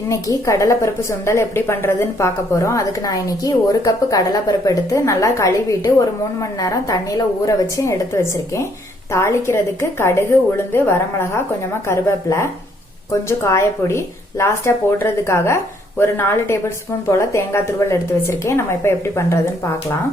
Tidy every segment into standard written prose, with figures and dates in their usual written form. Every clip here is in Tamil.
இன்னைக்கு கடலை பருப்பு சுண்டல் எப்படி பண்றதுன்னு பார்க்க போறோம். அதுக்கு நான் இன்னைக்கு 1 கப் கடலை பருப்பு எடுத்து நல்லா கழுவிட்டு ஒரு 3 மணி நேரம் தண்ணியில ஊற வச்சு எடுத்து வச்சிருக்கேன். தாளிக்கிறதுக்கு கடுகு, உளுந்து, வரமிளகா, கொஞ்சமா கருவேப்பிலை, கொஞ்சம் காயப்பொடி, லாஸ்டா போடுறதுக்காக ஒரு 4 டேபிள் ஸ்பூன் போல தேங்காய் துருவல் எடுத்து வச்சிருக்கேன். நம்ம இப்ப எப்படி பண்றதுன்னு பார்க்கலாம்.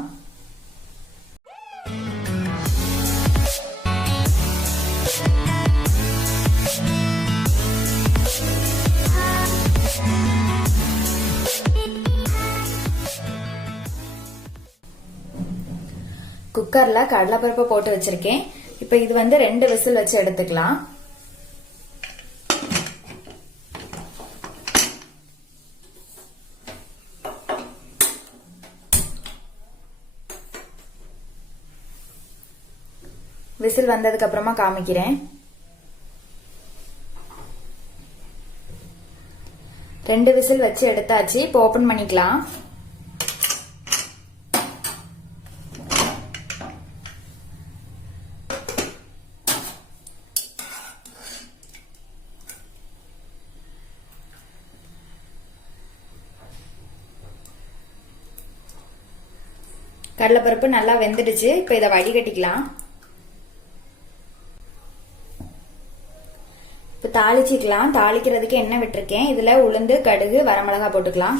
குக்கர்ல கடலைப்பருப்பு போட்டு வச்சிருக்கேன். இப்ப இது 2 விசில் வச்சு எடுத்துக்கலாம். விசில் வந்ததுக்கு அப்புறமா காமிக்கிறேன். 2 விசில் வச்சு எடுத்தாச்சு. இப்போ ஓபன் பண்ணிக்கலாம். கடலைப்பருப்பு நல்லா வெந்துடுச்சு. இப்ப இதை வடிகட்டிக்கலாம். இப்ப தாளிச்சுக்கலாம். தாளிக்கிறதுக்கு எண்ணெய் விட்டுருக்கேன். இதுல உளுந்து, கடுகு, வரமிளகா போட்டுக்கலாம்.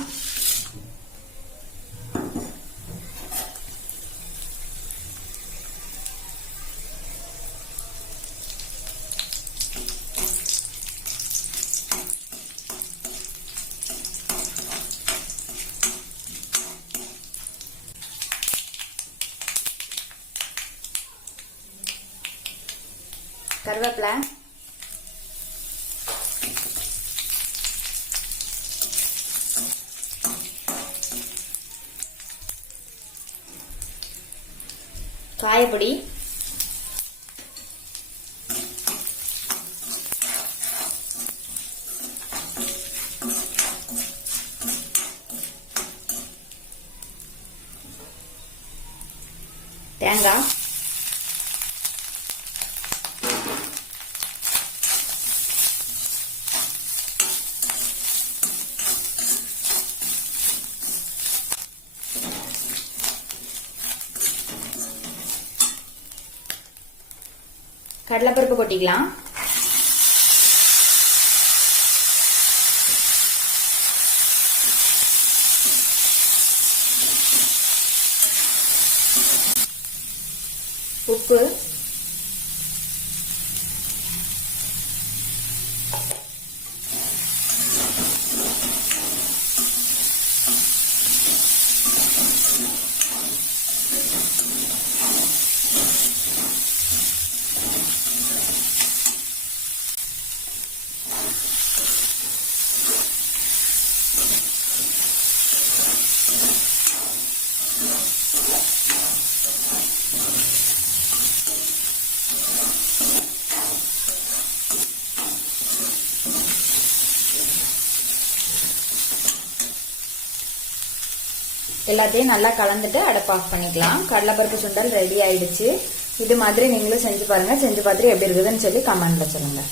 கருவேப்பிலை, காயப்பொடி, தேங்காய், கடலைப்பருப்பு கொட்டிக்கலாம். உப்பு, எல்லாத்தையும் நல்லா கலந்துட்டு அடுப்பு ஆஃப் பண்ணிக்கலாம். கடலைப்பருப்பு சுண்டல் ரெடி ஆயிடுச்சு. இது மாதிரி நீங்களும் செஞ்சு பாருங்க. செஞ்சு பார்த்துட்டு எப்படி இருக்குதுன்னு சொல்லி கமெண்ட்ல சொல்லுங்க.